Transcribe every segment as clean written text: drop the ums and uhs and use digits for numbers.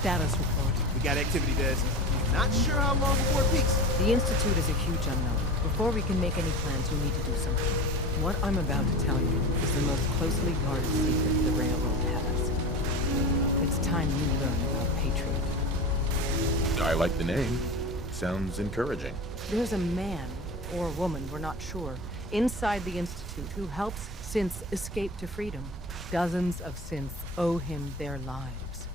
Status report. We got activity, Des. Not sure how long before it peaks. The Institute is a huge unknown. Before we can make any plans, we need to do something. What I'm about to tell you is the most closely guarded secret the Railroad has. It's time you learn about Patriot. I like the name. Sounds encouraging. There's a man, or woman, we're not sure, inside the Institute who helps synths escape to freedom. Dozens of synths owe him their lives.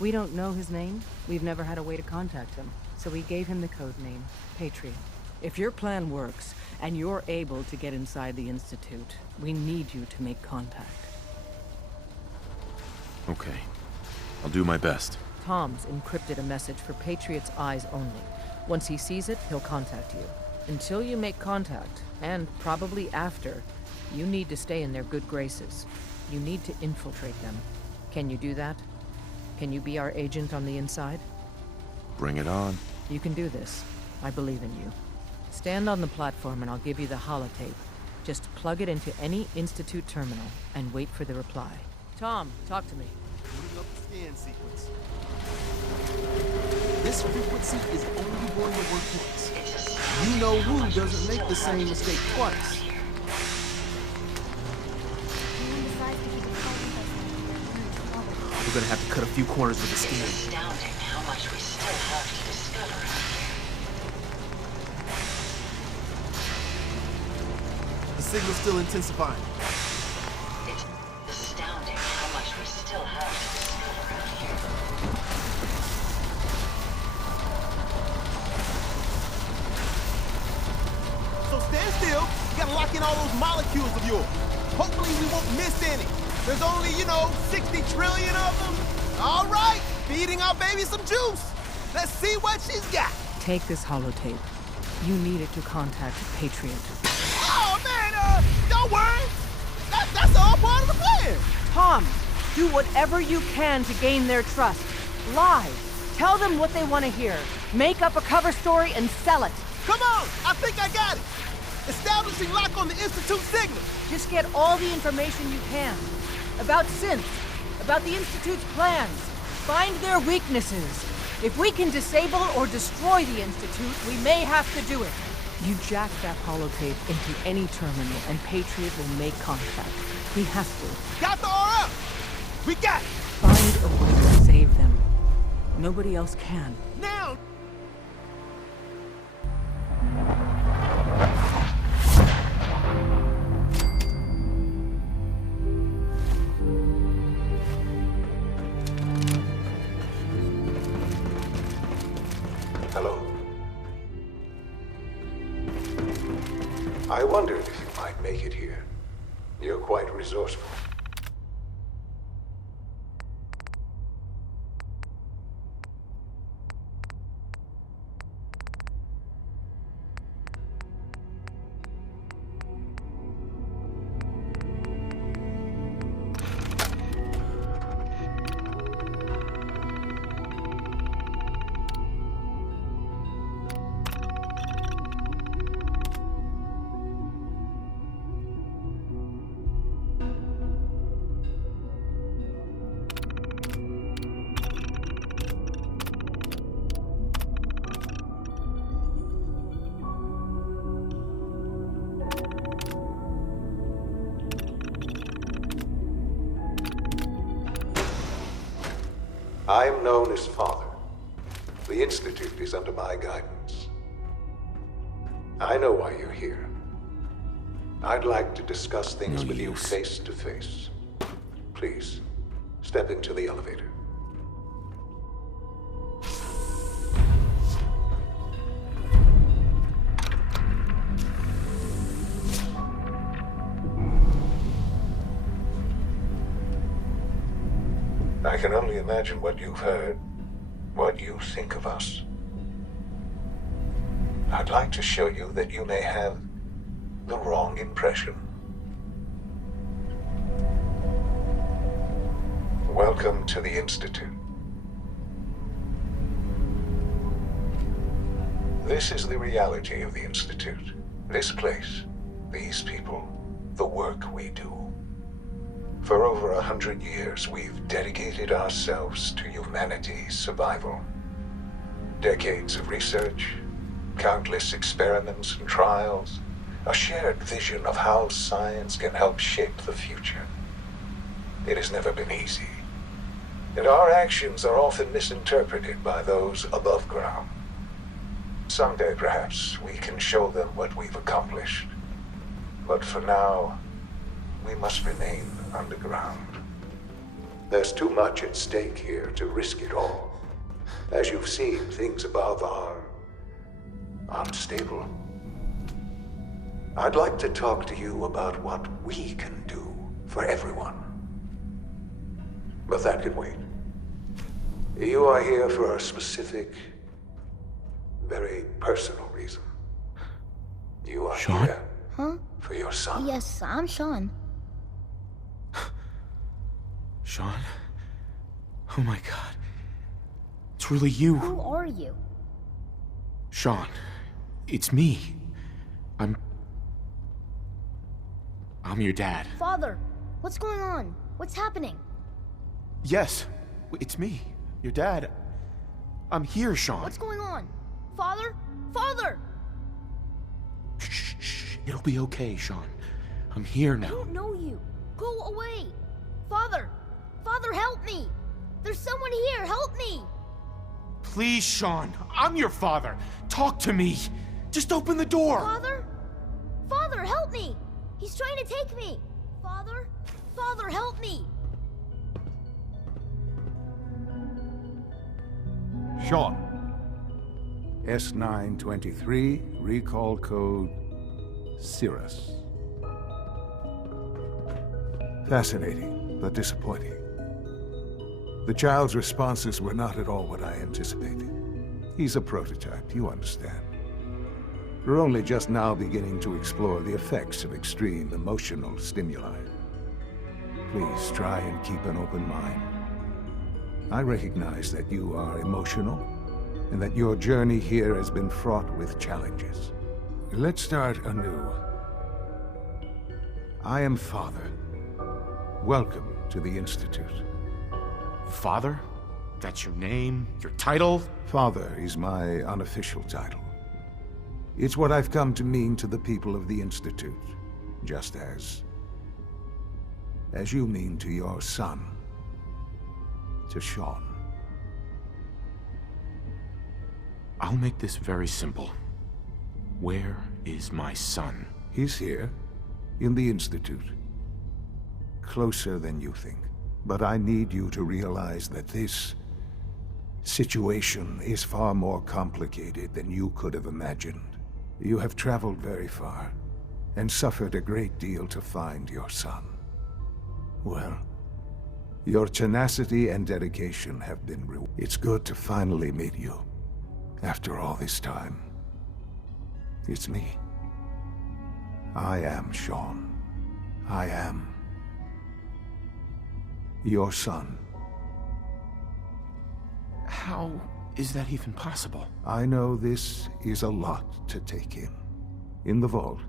We don't know his name. We've never had a way to contact him. So we gave him the code name, Patriot. If your plan works, and you're able to get inside the Institute, we need you to make contact. Okay. I'll do my best. Tom's encrypted a message for Patriot's eyes only. Once he sees it, he'll contact you. Until you make contact, and probably after, you need to stay in their good graces. You need to infiltrate them. Can you do that? Can you be our agent on the inside? Bring it on. You can do this. I believe in you. Stand on the platform and I'll give you the holotape. Just plug it into any Institute terminal and wait for the reply. Tom, talk to me. Booting up the scan sequence. This frequency is only going to work once. You know who doesn't make the same mistake twice. We're gonna have to cut a few corners with the scan. It's astounding how much we still have to discover. The signal's still intensifying. It's astounding how much we still have to discover out here. So stand still. You gotta lock in all those molecules of yours. Hopefully we won't miss any. There's only, 60 trillion of them. All right, feeding our baby some juice. Let's see what she's got. Take this holotape. You need it to contact Patriot. Oh, man, don't worry. That's all part of the plan. Tom, do whatever you can to gain their trust. Lie. Tell them what they want to hear. Make up a cover story and sell it. Come on, I think I got it. Establishing lock on the Institute signal. Just get all the information you can. About synths, about the Institute's plans. Find their weaknesses. If we can disable or destroy the Institute, we may have to do it. You jack that holotape into any terminal and Patriot will make contact. He has to. Got the RF. We got it. Find a way to save them. Nobody else can. Now. Hello. I wondered if you might make it here. You're quite resourceful. I am known as Father. The Institute is under my guidance. I know why you're here. I'd like to discuss things with you face to face. Please, step into the elevator. I can only imagine what you've heard, what you think of us. I'd like to show you that you may have the wrong impression. Welcome to the Institute. This is the reality of the Institute. This place, these people, the work we do. For over 100 years, we've dedicated ourselves to humanity's survival. Decades of research, countless experiments and trials, a shared vision of how science can help shape the future. It has never been easy, and our actions are often misinterpreted by those above ground. Someday, perhaps, we can show them what we've accomplished. But for now, we must remain underground. There's too much at stake here to risk it all. As you've seen, things above are unstable. I'd like to talk to you about what we can do for everyone. But that can wait. You are here for a specific, very personal reason. You are Sean? here Huh? for your son. Yes, I'm Sean. Sean? Oh my god. It's really you. Who are you? Sean, it's me. I'm your dad. Father, what's going on? What's happening? Yes, it's me, your dad. I'm here, Sean. What's going on? Father? Father! Shh. It'll be okay, Sean. I'm here I now. don't know you. Go away. Father! Father, help me! There's someone here, help me! Please, Sean. I'm your father. Talk to me. Just open the door. Father? Father, help me! He's trying to take me! Father? Father, help me! Sean. S923, recall code Cirrus. Fascinating, but disappointing. The child's responses were not at all what I anticipated. He's a prototype, you understand. We're only just now beginning to explore the effects of extreme emotional stimuli. Please try and keep an open mind. I recognize that you are emotional, and that your journey here has been fraught with challenges. Let's start anew. I am Father. Welcome to the Institute. Father? That's your name? Your title? Father is my unofficial title. It's what I've come to mean to the people of the Institute, just as you mean to your son, to Sean. I'll make this very simple. Where is my son? He's here, in the Institute. Closer than you think. But I need you to realize that this situation is far more complicated than you could have imagined. You have traveled very far, and suffered a great deal to find your son. Well, your tenacity and dedication have been rewarded. It's good to finally meet you. After all this time, it's me. I am Sean. I am your son. How is that even possible? I know this is a lot to take in. In the vault,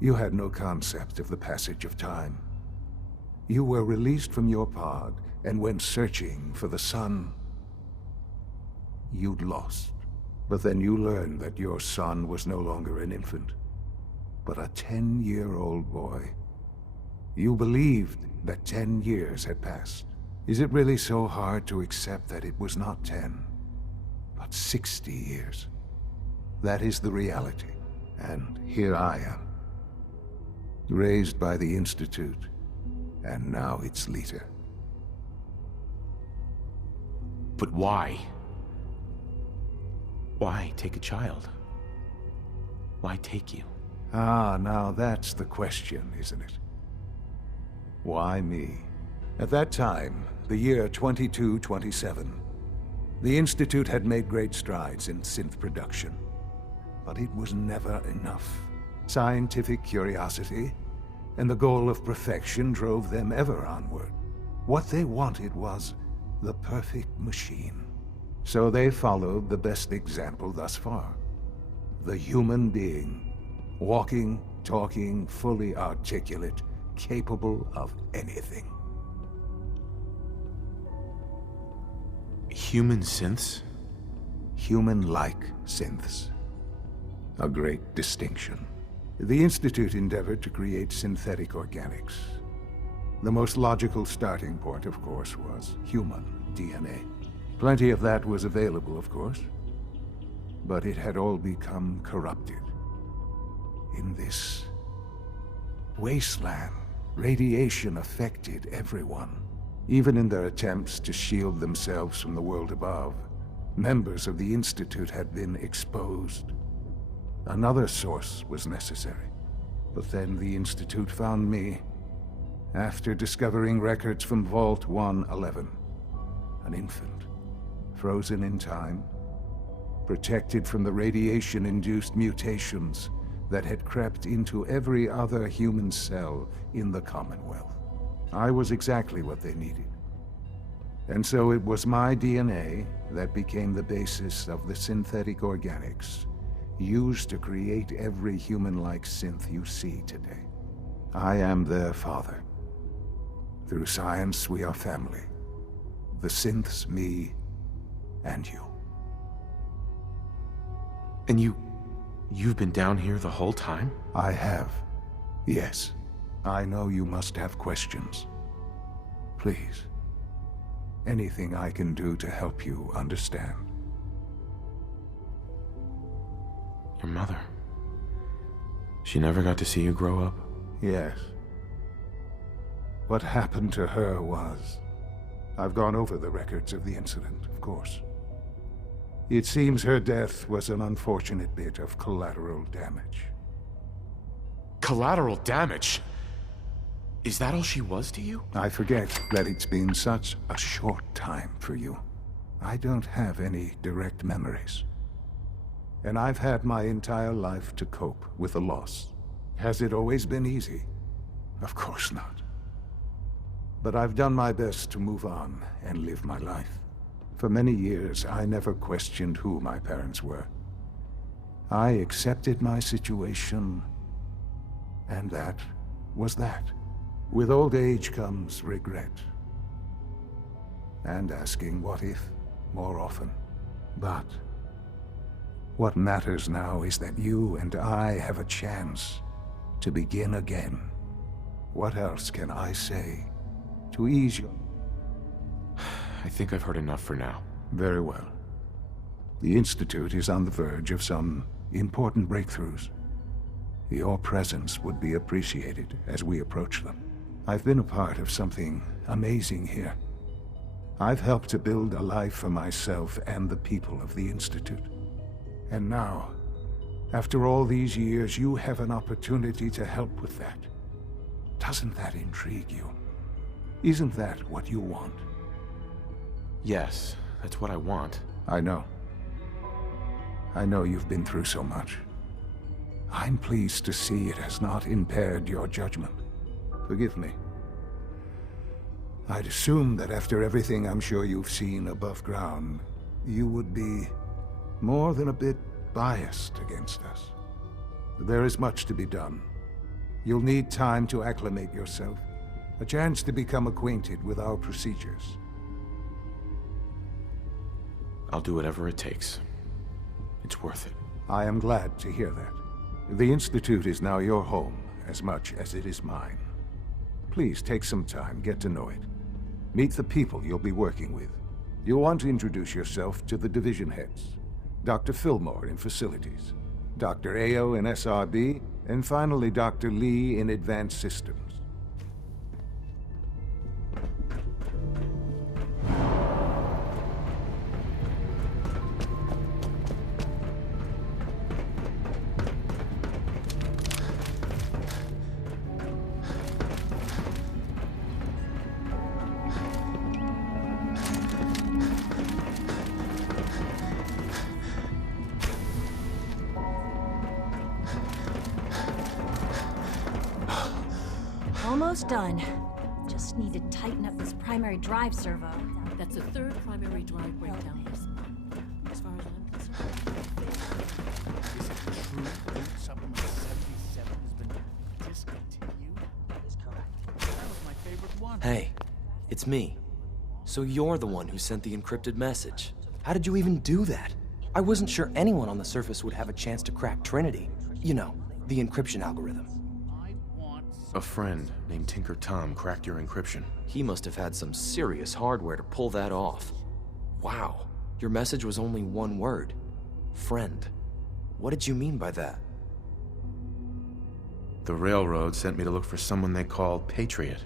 you had no concept of the passage of time. You were released from your pod and went searching for the son you'd lost. But then you learned that your son was no longer an infant, but a 10-year-old boy. You believed that 10 years had passed. Is it really so hard to accept that it was not 10, but 60 years? That is the reality, and here I am, raised by the Institute, and now its leader. But why? Why take a child? Why take you? Ah, now that's the question, isn't it? Why me? At that time, the year 2227, the Institute had made great strides in synth production. But it was never enough. Scientific curiosity and the goal of perfection drove them ever onward. What they wanted was the perfect machine. So they followed the best example thus far. The human being, walking, talking, fully articulate, capable of anything. Human synths? Human-like synths. A great distinction. The Institute endeavored to create synthetic organics. The most logical starting point, of course, was human DNA. Plenty of that was available, of course, but it had all become corrupted. In this wasteland, radiation affected everyone. Even in their attempts to shield themselves from the world above, members of the Institute had been exposed. Another source was necessary. But then the Institute found me, after discovering records from Vault 111. An infant, frozen in time, protected from the radiation-induced mutations that had crept into every other human cell in the Commonwealth. I was exactly what they needed. And so it was my DNA that became the basis of the synthetic organics used to create every human-like synth you see today. I am their father. Through science, we are family. The synths, me, and you. And you've been down here the whole time? I have. Yes. I know you must have questions. Please. Anything I can do to help you understand. Your mother. She never got to see you grow up? Yes. What happened to her was... I've gone over the records of the incident, of course. It seems her death was an unfortunate bit of collateral damage. Collateral damage? Is that all she was to you? I forget that it's been such a short time for you. I don't have any direct memories. And I've had my entire life to cope with the loss. Has it always been easy? Of course not. But I've done my best to move on and live my life. For many years, I never questioned who my parents were. I accepted my situation, and that was that. With old age comes regret. And asking what if more often. But what matters now is that you and I have a chance to begin again. What else can I say to ease your... I think I've heard enough for now. Very well. The Institute is on the verge of some important breakthroughs. Your presence would be appreciated as we approach them. I've been a part of something amazing here. I've helped to build a life for myself and the people of the Institute. And now, after all these years, you have an opportunity to help with that. Doesn't that intrigue you? Isn't that what you want? Yes, that's what I want. I know. I know you've been through so much. I'm pleased to see it has not impaired your judgment. Forgive me. I'd assumed that after everything I'm sure you've seen above ground, you would be more than a bit biased against us. There is much to be done. You'll need time to acclimate yourself, a chance to become acquainted with our procedures. I'll do whatever it takes. It's worth it. I am glad to hear that. The Institute is now your home, as much as it is mine. Please take some time, get to know it. Meet the people you'll be working with. You'll want to introduce yourself to the division heads. Dr. Fillmore in Facilities, Dr. Ayo in SRB, and finally Dr. Lee in Advanced Systems. Almost done. Just need to tighten up this primary drive servo. That's the third primary drive breakdown this month. As far as I'm concerned. Is it true Food Supplement 77 has been discontinued? That is correct. Hey, it's me. So you're the one who sent the encrypted message. How did you even do that? I wasn't sure anyone on the surface would have a chance to crack Trinity. You know, the encryption algorithm. A friend named Tinker Tom cracked your encryption. He must have had some serious hardware to pull that off. Wow, your message was only one word. Friend. What did you mean by that? The railroad sent me to look for someone they called Patriot.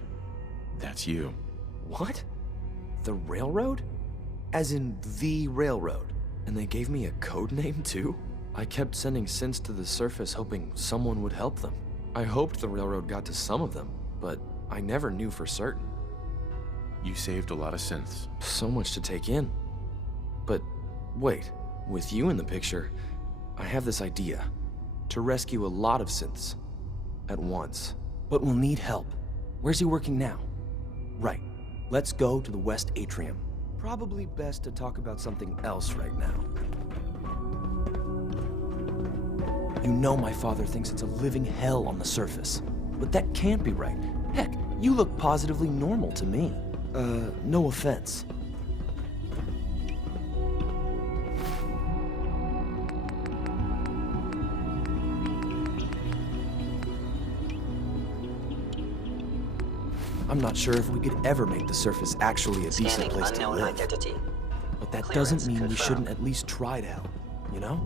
That's you. What? The railroad? As in the railroad? And they gave me a code name too? I kept sending synths to the surface hoping someone would help them. I hoped the railroad got to some of them, but I never knew for certain. You saved a lot of synths. So much to take in. But wait, with you in the picture, I have this idea. To rescue a lot of synths. At once. But we'll need help. Where's he working now? Right. Let's go to the West Atrium. Probably best to talk about something else right now. You know my father thinks it's a living hell on the surface. But that can't be right. Heck, you look positively normal to me. No offense. I'm not sure if we could ever make the surface actually a decent place to live. Identity. But that Clearance doesn't mean we confirmed. shouldn't at least try to help, you know?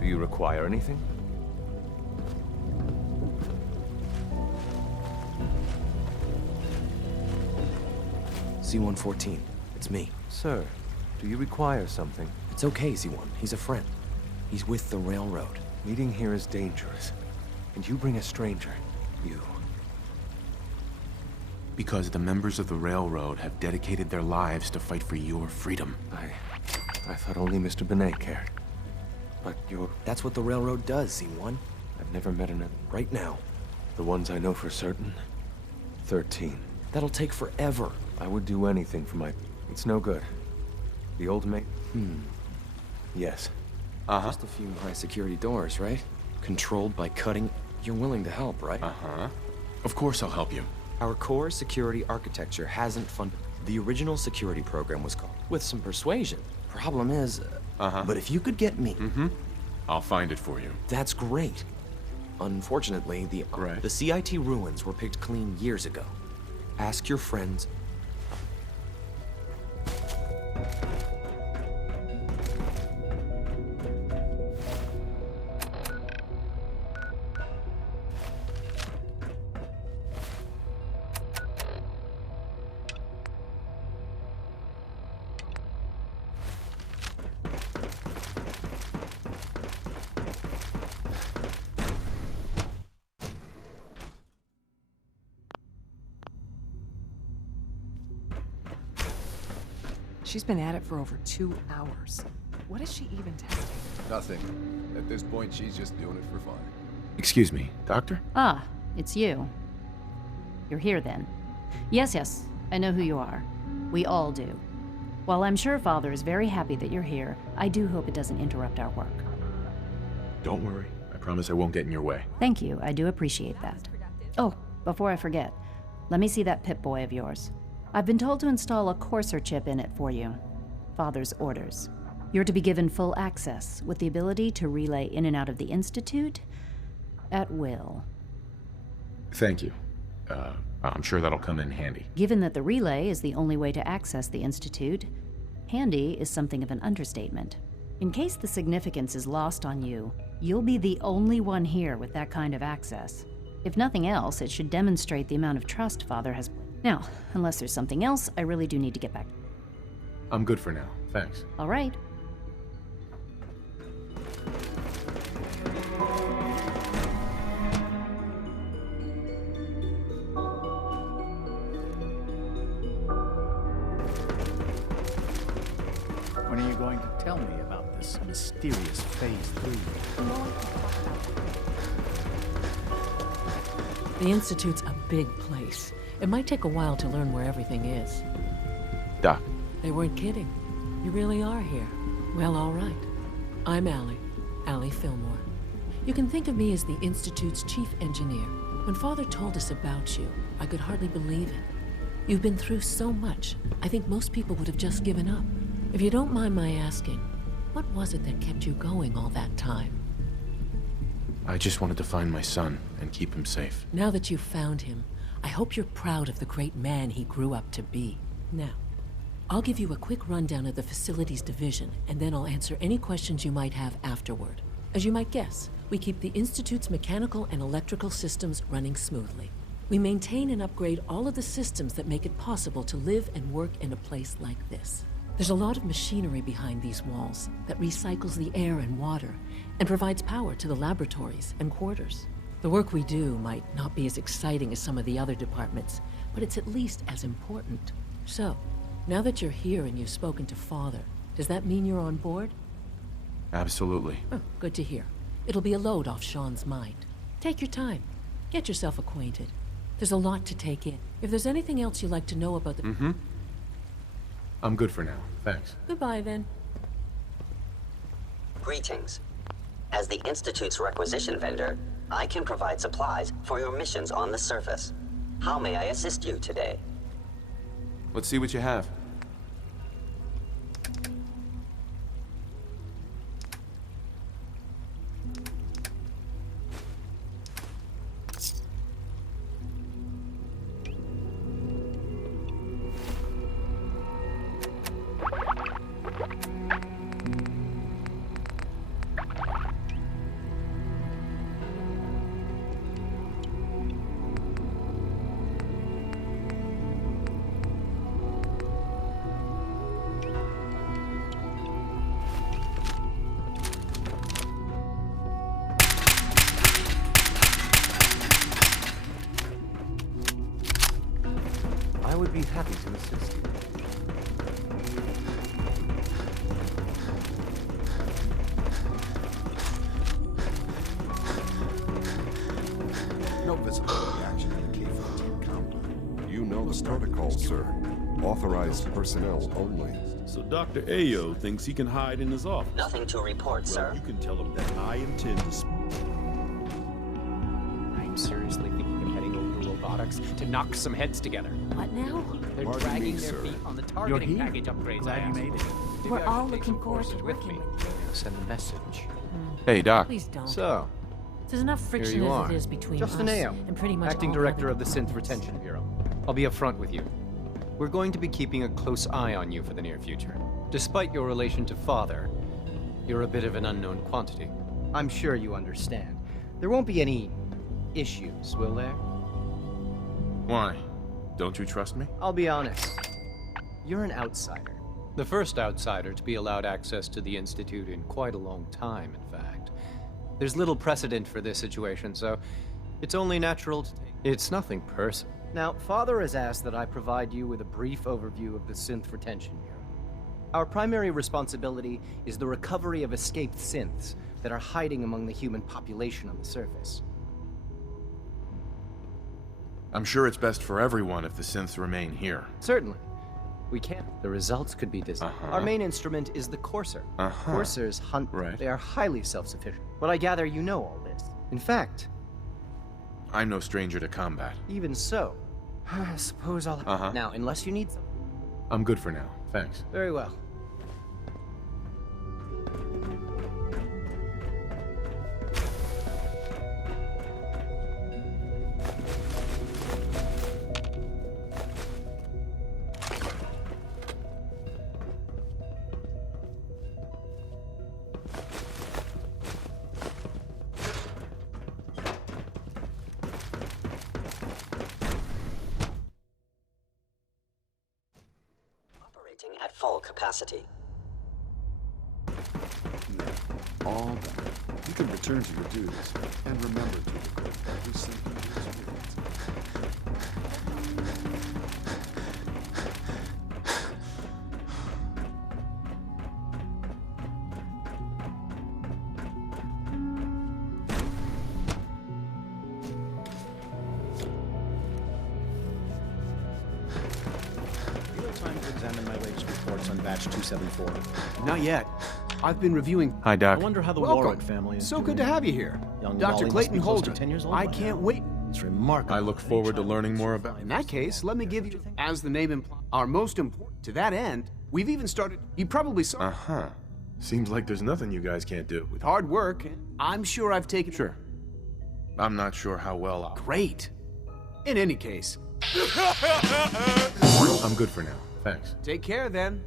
Do you require anything? Z-114, it's me. Sir, do you require something? It's okay, Z-1, he's a friend. He's with the railroad. Meeting here is dangerous. And you bring a stranger. You. Because the members of the railroad have dedicated their lives to fight for your freedom. I thought only Mr. Benet cared. But you're... That's what the railroad does, Z-1. I've never met another. Right now. The ones I know for certain. 13. That'll take forever. I would do anything for my... It's no good. The old mate? Yes. Just a few high security doors, right? Controlled by cutting... You're willing to help, right? Of course I'll help you. Our core security architecture hasn't funded... The original security program was called. With some persuasion. Problem is... But if you could get me... I'll find it for you. That's great. Unfortunately, the CIT ruins were picked clean years ago. Ask your friends... She's been at it for over 2 hours. What is she even testing? Nothing. At this point, she's just doing it for fun. Excuse me, Doctor? Ah, it's you. You're here then. Yes, I know who you are. We all do. While I'm sure Father is very happy that you're here, I do hope it doesn't interrupt our work. Don't worry. I promise I won't get in your way. Thank you, I do appreciate that. Oh, before I forget, let me see that Pip-Boy of yours. I've been told to install a Courser chip in it for you. Father's orders. You're to be given full access, with the ability to relay in and out of the Institute at will. Thank you. I'm sure that'll come in handy. Given that the relay is the only way to access the Institute, handy is something of an understatement. In case the significance is lost on you, you'll be the only one here with that kind of access. If nothing else, it should demonstrate the amount of trust Father has. Now, unless there's something else, I really do need to get back. I'm good for now. Thanks. All right. When are you going to tell me about this mysterious Phase 3? The Institute's a big place. It might take a while to learn where everything is. Doc. They weren't kidding. You really are here. Well, all right. I'm Allie Fillmore. You can think of me as the Institute's chief engineer. When Father told us about you, I could hardly believe it. You've been through so much, I think most people would have just given up. If you don't mind my asking, what was it that kept you going all that time? I just wanted to find my son and keep him safe. Now that you've found him, I hope you're proud of the great man he grew up to be. Now, I'll give you a quick rundown of the facilities division, and then I'll answer any questions you might have afterward. As you might guess, we keep the Institute's mechanical and electrical systems running smoothly. We maintain and upgrade all of the systems that make it possible to live and work in a place like this. There's a lot of machinery behind these walls that recycles the air and water and provides power to the laboratories and quarters. The work we do might not be as exciting as some of the other departments, but it's at least as important. So, now that you're here and you've spoken to Father, does that mean you're on board? Absolutely. Oh, good to hear. It'll be a load off Sean's mind. Take your time. Get yourself acquainted. There's a lot to take in. If there's anything else you'd like to know about the... Mm-hmm. I'm good for now. Thanks. Goodbye, then. Greetings. As the Institute's requisition vendor, I can provide supplies for your missions on the surface. How may I assist you today? Let's see what you have. I would be happy to assist you. No visible reaction in the K-14 compound. You know the protocol, sir. Authorized personnel only. So Dr. Ayo thinks he can hide in his office. Nothing to report, sir. Well, you can tell him that I intend to... I'm seriously thinking of heading over to robotics to knock some heads together. What now? They're Pardon dragging me, their sir. feet on the targeting here. package upgrades. Glad you made it. Maybe We're I all should take looking some forward to courses with working me. with you. Send a message. Hey, Doc. Please don't. So, There's enough friction here you as are. it is between Justin us Ayo, and pretty much acting all director other of the Synth departments. Retention Bureau. I'll be upfront with you. We're going to be keeping a close eye on you for the near future. Despite your relation to Father, you're a bit of an unknown quantity. I'm sure you understand. There won't be any issues, will there? Why? Don't you trust me? I'll be honest. You're an outsider. The first outsider to be allowed access to the Institute in quite a long time, in fact. There's little precedent for this situation, so it's only natural to take. It's nothing personal. Now, Father has asked that I provide you with a brief overview of the Synth Retention Bureau. Our primary responsibility is the recovery of escaped synths that are hiding among the human population on the surface. I'm sure it's best for everyone if the synths remain here. Certainly. We can't. The results could be disappointing. Our main instrument is the Courser. Coursers hunt. Right. They are highly self-sufficient. But I gather you know all this. In fact, I'm no stranger to combat. even so, I suppose I'll... Now, unless you need something. I'm good for now. Thanks. Very well. Operating at full capacity. All done. You can return to your duties, and remember to record every symptom you experience. You have time to examine my latest reports on batch 274. Not yet. I've been reviewing. Hi, Doc. I wonder how the Welcome. Warren family is So doing. good to have you here. Young Dr. Wally must Clayton be close to Holden. 10 years old I by can't now. wait. It's remarkable. I look forward to learning more about. In that case, let me give you, as the name implies, our most important. To that end, we've even started. You probably saw. Uh-huh. Seems like there's nothing you guys can't do. With hard work, I'm sure I've taken. Sure. I'm not sure how well I'll. Great. In any case. I'm good for now. Thanks. Take care then.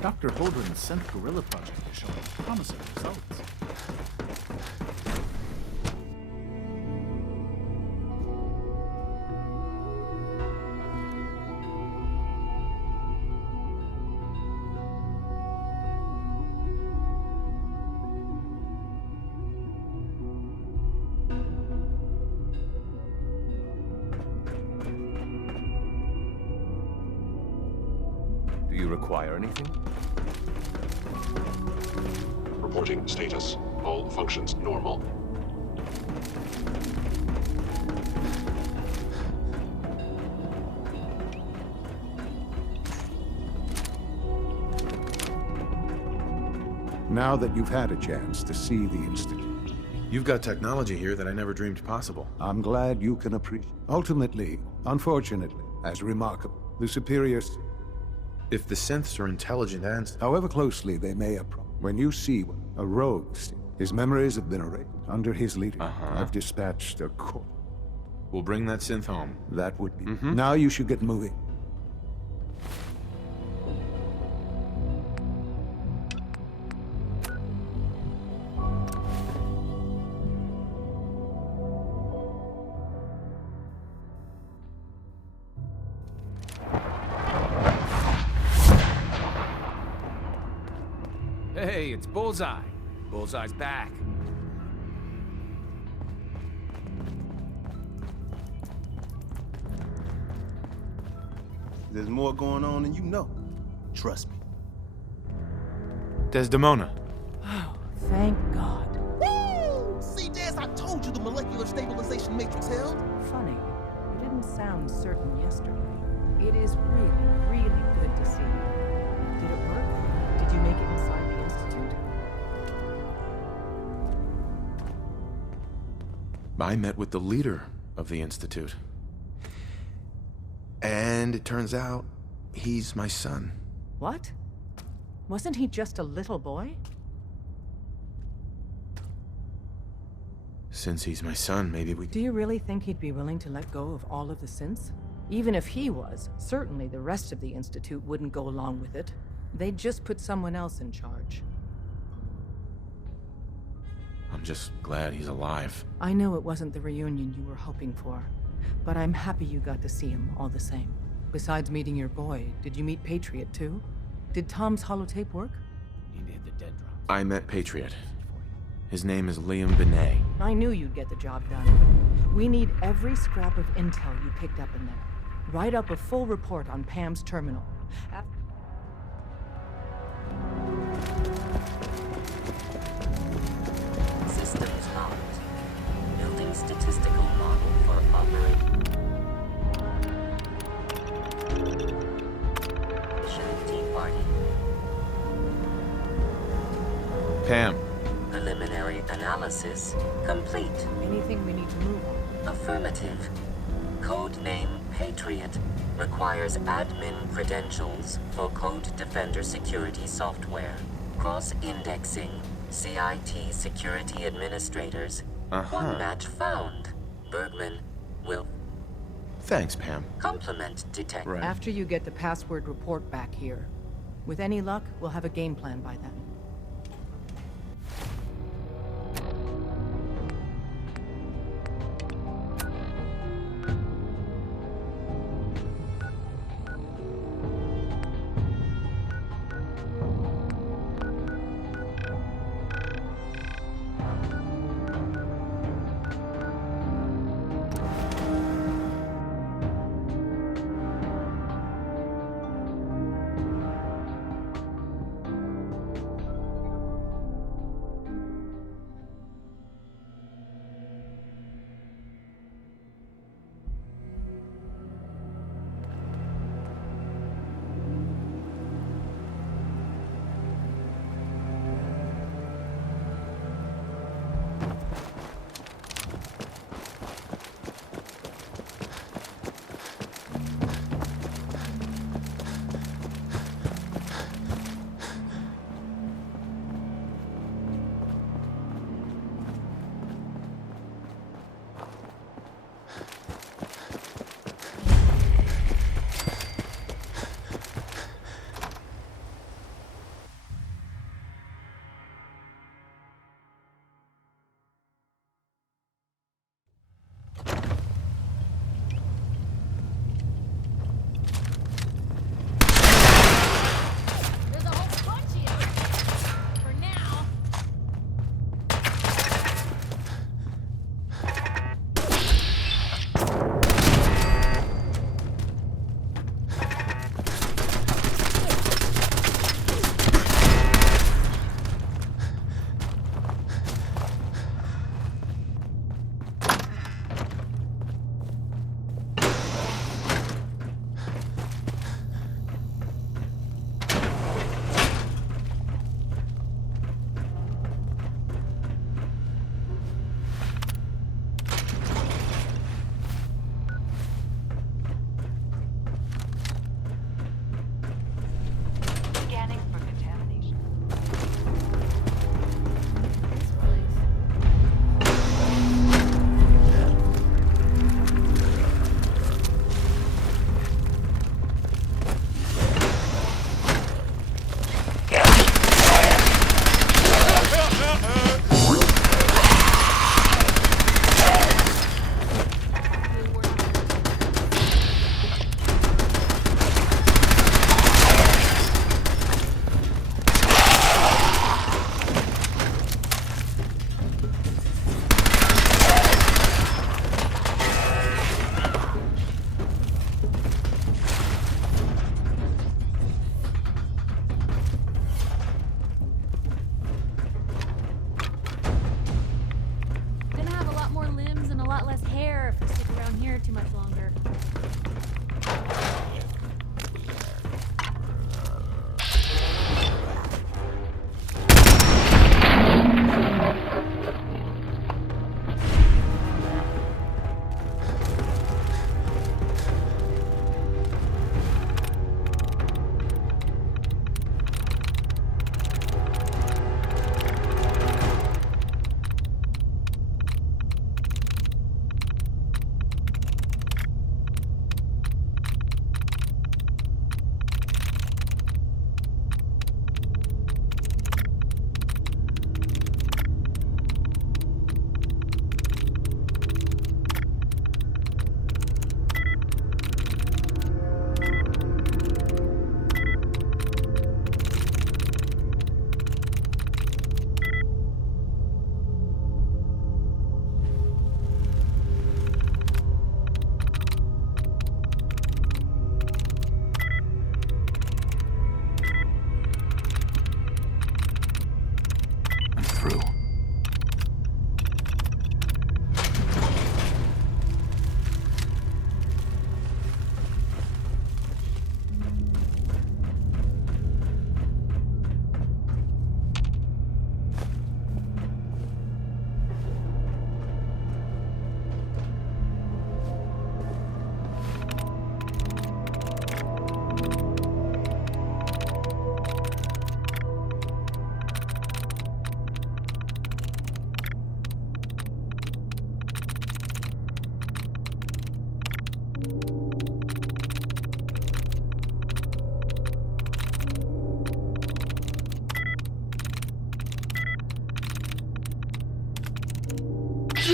Dr. Holdren's synth gorilla project is showing promising results. Do you require anything? Reporting status. All functions normal. Now that you've had a chance to see the Institute, You've got technology here that I never dreamed possible. I'm glad you can appreciate. Ultimately, unfortunately, as remarkable, the superiors. If the synths are intelligent and... However closely they may approach, when you see a rogue, his memories have been erased. Under his leadership, I've dispatched a corps. We'll bring that synth home. That would be. Now you should get moving. Hey, it's Bullseye. Bullseye's back. There's more going on than you know. Trust me. Desdemona. Oh, thank God. Woo! See, Des, I told you the molecular stabilization matrix held. Funny. You didn't sound certain yesterday. It is really, really good to see you. Did it work? Did you make it inside the Institute? I met with the leader of the Institute. And it turns out, he's my son. What? Wasn't he just a little boy? Since he's my son, maybe we... Do you really think he'd be willing to let go of all of the synths? Even if he was, certainly the rest of the Institute wouldn't go along with it. They'd just put someone else in charge. I'm just glad he's alive. I know it wasn't the reunion you were hoping for, but I'm happy you got to see him all the same. Besides meeting your boy, did you meet Patriot too? Did Tom's holotape work? Need to hit the dead drop. I met Patriot. His name is Liam Benet. I knew you'd get the job done. We need every scrap of intel you picked up in there. Write up a full report on Pam's terminal. Systems locked. Building statistical model for operating. Tea party. Pam. Preliminary analysis complete. Anything we need to move on? Affirmative. Codename Patriot requires admin credentials for Code Defender security software. Cross-indexing. CIT security administrators. One match found. Bergman will Thanks, Pam. complement detect. Right. After you get the password report back here. With any luck, we'll have a game plan by then.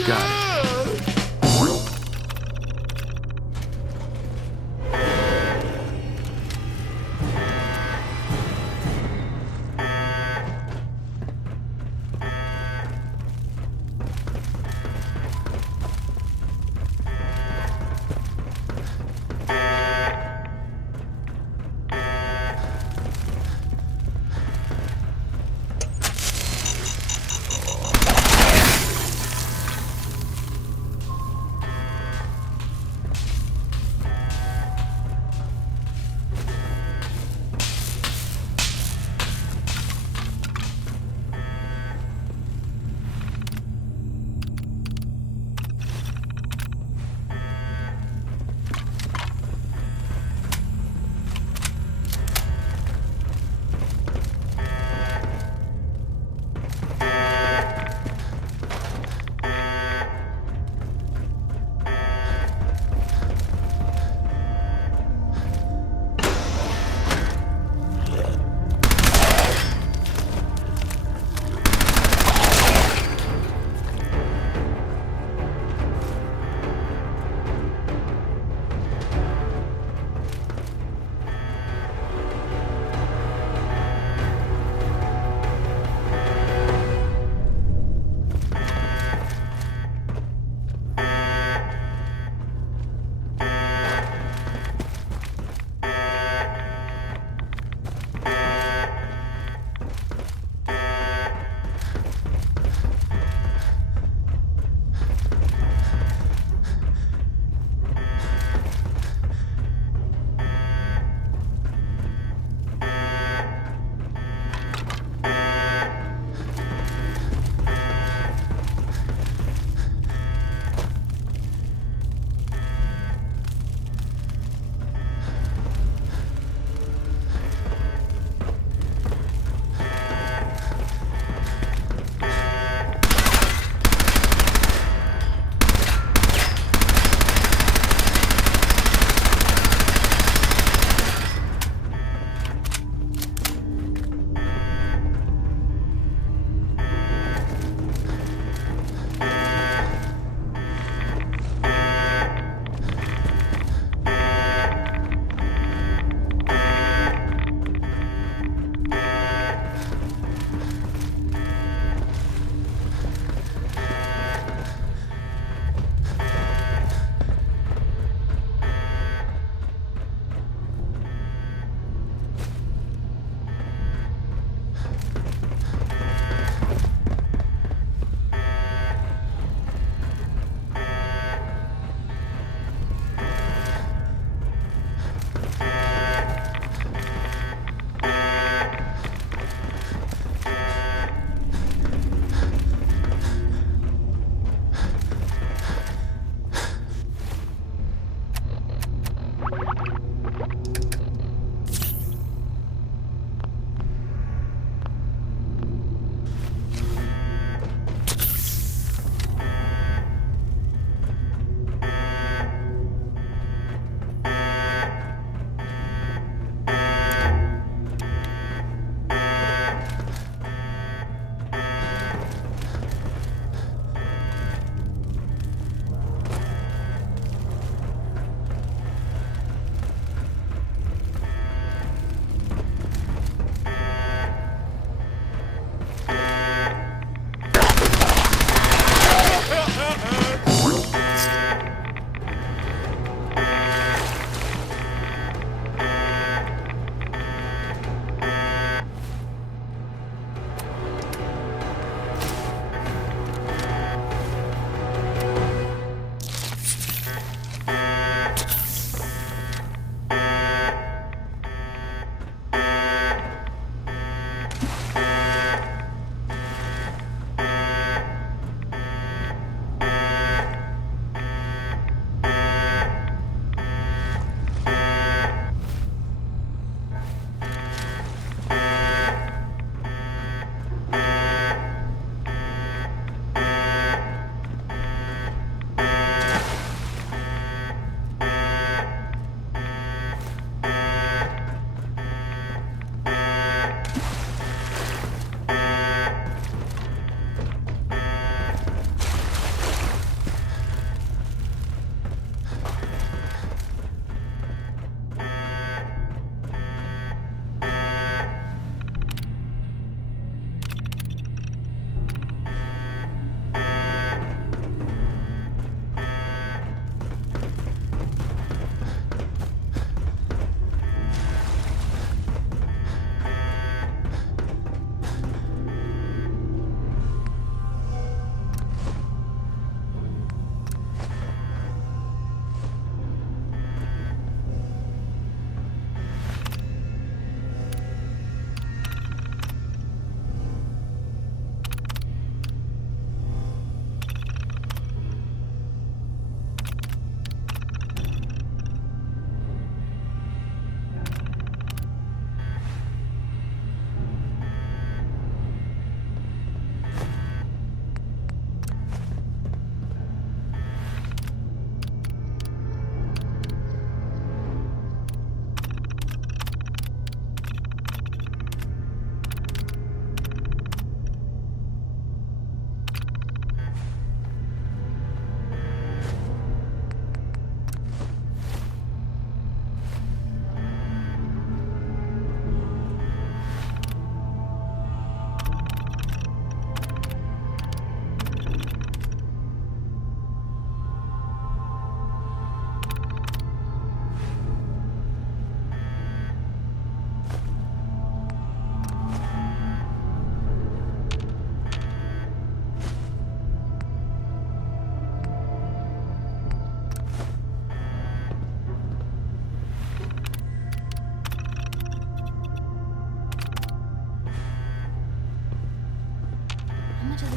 Got it.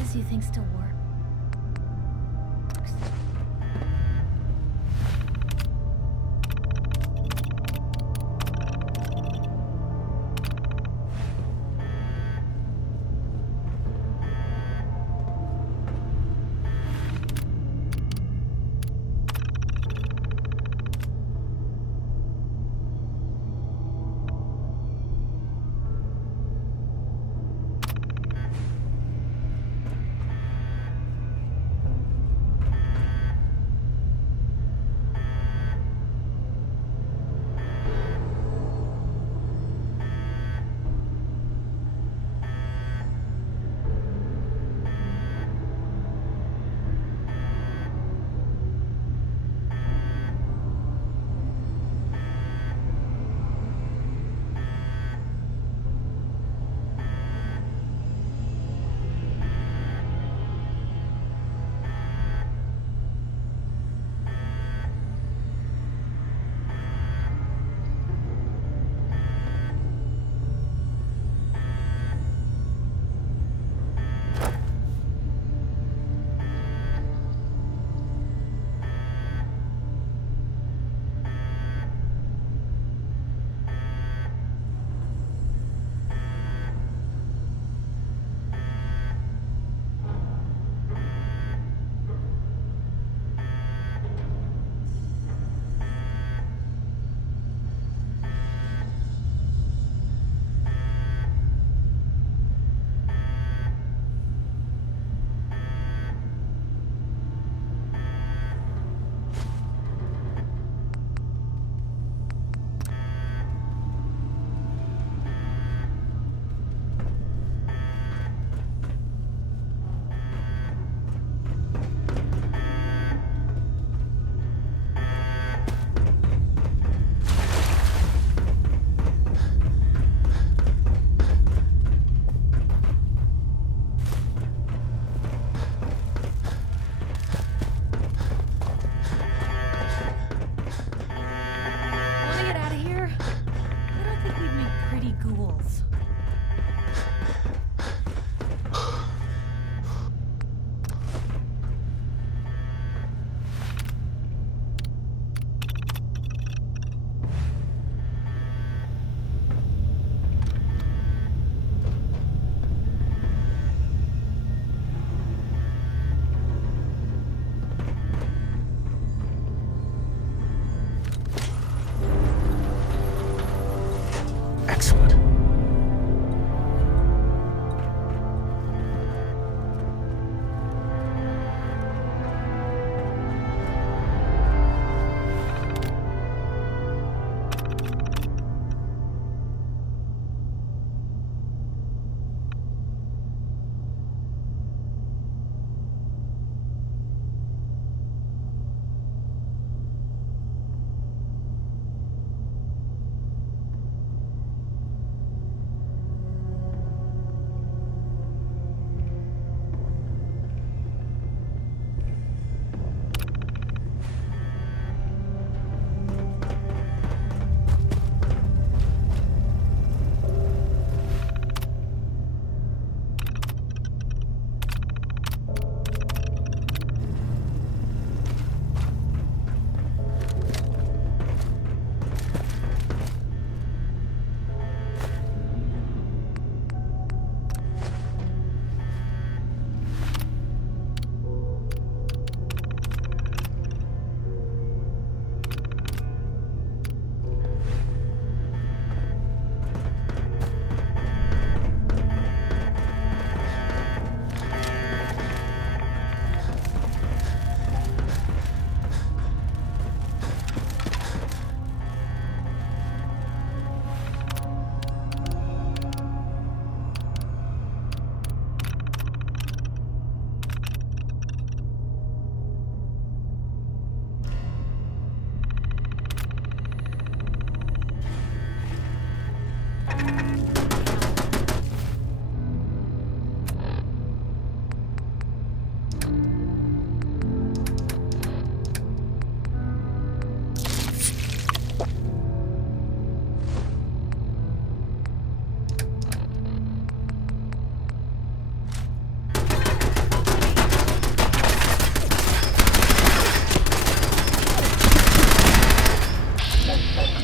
guess you think still works.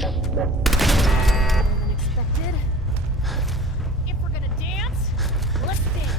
Unexpected. If we're gonna dance, let's dance.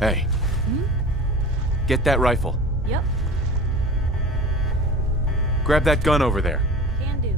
Hey. Get that rifle. Yep, Grab that gun over there. can do.